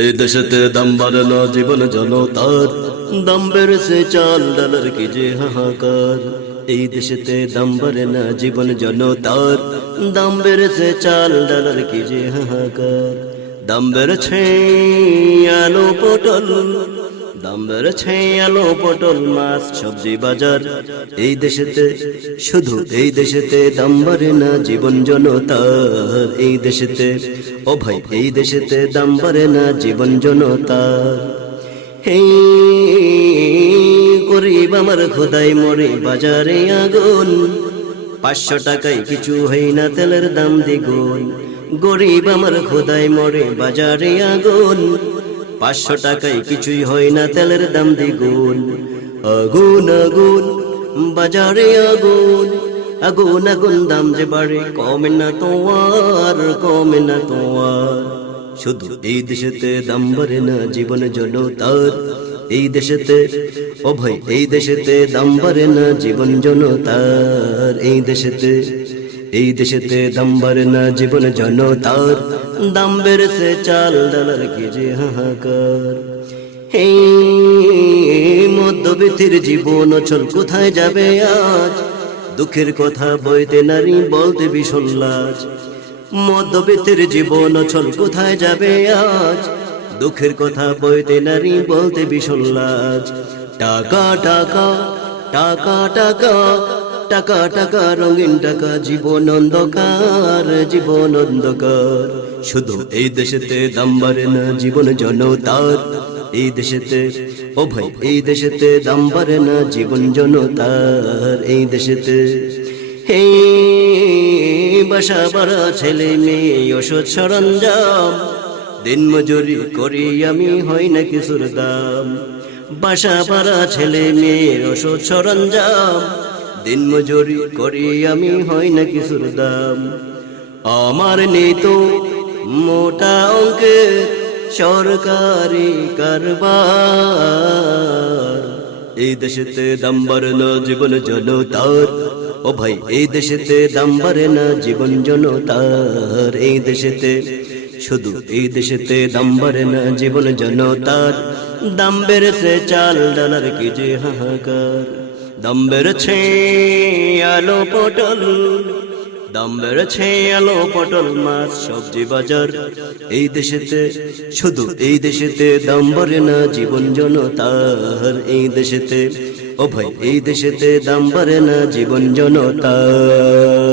এই দেশেতে দাম বাড়ে না জীবন জনতার, দাম বেড়েছে চাল ডালার কি যে হাহাকার। এই দেশেতে দাম বাড়ে না জীবন জনতার, দাম বেড়েছে চাল ডালার কি যে হাহাকার। দাম বেড়েছে আলু পটল, দাম বেড়েছে আলু পটল মাছ সবজি বাজার। এই দেশেতে শুধু এই দেশেতে দাম বাড়ে না জীবন জনতার। এই দেশেতে ও ভাই এই দেশেতে দাম বাড়ে না জীবন জনতার। হে গরিব আমার খোদাই মরে বাজারে আগুন, 500 টাকায় কিছু হয় না তেলের দাম দ্বিগুণ। গরিব আমার খোদাই মরে বাজারে আগুন, 500 টাকায় কিছুই হয় না তেলের দাম দ্বিগুণ। আগুন আগুন বাজারে আগুন, আগুন আগুন দাম যে বাড়ে কমে না তোমার, কমে না তোমার। শুধু এই দেশেতে দাম বাড়ে না জীবন জনতার। এই দেশেতে ও ভাই এই দেশেতে দাম বাড়ে না জীবন জনতার। এই দেশেতে এই দেশেতে দাম বাড়ে না জীবন জনতার, দাম বেড়েছে চাল ডালার কি যে হাহাকার। হে মধ্যবিত্তের জীবন অচল কোথায় যাবে আজ, দুঃখের কথা বইতে নারী বলতে ভীষণ লাজ। মধ্যবিত্তের জীবন অচল কোথায় যাবে আজ, দুঃখের কথা বইতে নারী বলতে ভীষণ লাজ। টাকা টাকা টাকা টাকা টাকা টাকা রঙিন টাকা, জীবন অন্ধকার, জীবন অন্ধকার। শুধু এই দেশেতে দাম বাড়ে না জীবন জনতার। এই দেশেতে ও ভাই এই দেশেতে দাম বাড়ে না জীবন জনতার। এই দেশেতে হে বাসা বাড়া ছেলে মেয়ে ওষুধ সরঞ্জাম, দিন মজুরি করি আমি হই না কিছুর দাম। বাসা বাড়া ছেলে মেয়ের ওষুধ সরঞ্জাম, দিন মজুরি করি আমি হই না কিছুর দাম। আমার নেই তো মোটা অঙ্কের সরকারি কারবার। এই দেশেতে দাম বাড়ে না জীবন জনতার। ও ভাই এই দেশেতে দাম বাড়ে না জীবন জনতার। এই দেশেতে শুধু এই দেশেতে দাম বাড়ে না জীবন জনতার, দাম বেড়েছে চাল ডালার কি যে হাহাকার। দাম বেড়েছে আলু পটল, দাম বেড়েছে আলু পটল মাছ সবজি বাজার। এই দেশেতে শুধু এই দেশেতে দাম বাড়ে না জীবন জনতার। এই দেশেতে ও ভাই এই দেশেতে দাম বাড়ে না জীবন জনতার।